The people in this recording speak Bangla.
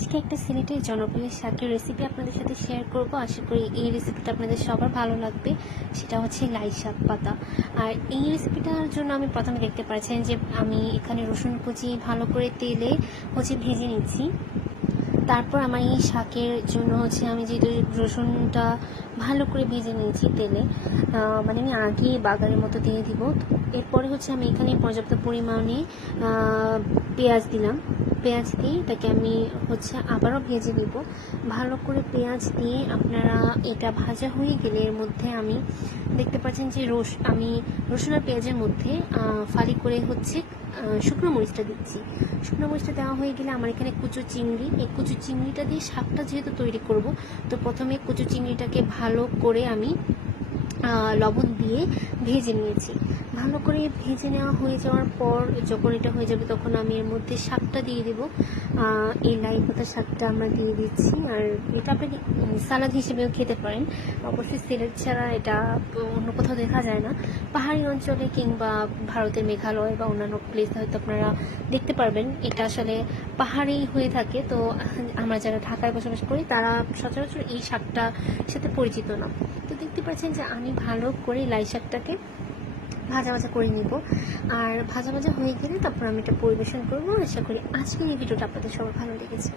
আজকে একটা সিলেটের জনপ্রিয় শাকের রেসিপি আপনাদের সাথে শেয়ার করব। আশা করি এই রেসিপিটা আপনাদের সবার ভালো লাগবে। সেটা হচ্ছে লাই শাক পাতা। আর এই রেসিপিটার জন্য আমি প্রথমে দেখতে পাচ্ছেন যে আমি এখানে রসুন কুচি ভালো করে তেলে ভেজে নিচ্ছি। তারপর আমার এই শাকের জন্য আমি যেহেতু রসুনটা ভালো করে ভেজে নিয়েছি তেলে, আমি আগে বাগারের মতো দিয়ে দিব। এরপরে আমি এখানে পর্যাপ্ত পরিমাণে পেঁয়াজ দিলাম। পেঁয়াজ দিয়ে এটাকে আমি আবারও ভেজে নিব ভালো করে। পেঁয়াজ দিয়ে আপনারা এটা ভাজা হয়ে গেলে এর মধ্যে আমি দেখতে পাচ্ছেন যে আমি রসুন আর পেঁয়াজের মধ্যে ফালি করে শুকনো মরিচটা দিচ্ছি। শুকনো মরিচটা দেওয়া হয়ে গেলে আমার এখানে কুচো চিংড়ি, এই কুচো চিংড়িটা দিয়ে শাকটা যেহেতু তৈরি করব, তো প্রথমে কুচো চিংড়িটাকে ভালো করে আমি লবণ দিয়ে ভেজে নিয়েছি। ভালো করে ভেজে নেওয়া হয়ে যাওয়ার পর যখন এটা হয়ে যাবে তখন আমি এর মধ্যে শাকটা দিয়ে দেবো। এই লাই পাতা শাকটা আমরা দিয়ে দিচ্ছি। আর এটা আপনি সালাদ হিসেবেও খেতে পারেন। অবশ্যই সিলেট ছাড়া এটা অন্য কোথাও দেখা যায় না। পাহাড়ি অঞ্চলে কিংবা ভারতের মেঘালয় বা অন্যান্য প্লেসে হয়তো আপনারা দেখতে পারবেন। এটা আসলে পাহাড়েই হয়ে থাকে। তো আমরা যারা ঢাকায় বসবাস করি তারা সচরাচর এই শাকটার সাথে পরিচিত না। তো দেখতে পাচ্ছেন যে আমি ভালো করে লাই শাকটাকে ভাজা ভাজা করে নিব। আর ভাজা ভাজা হয়ে গেলে তারপর আমি এটা পরিবেশন করবো। আশা করি আজকের এই ভিডিওটা আপনাদের সবার ভালো লেগেছে।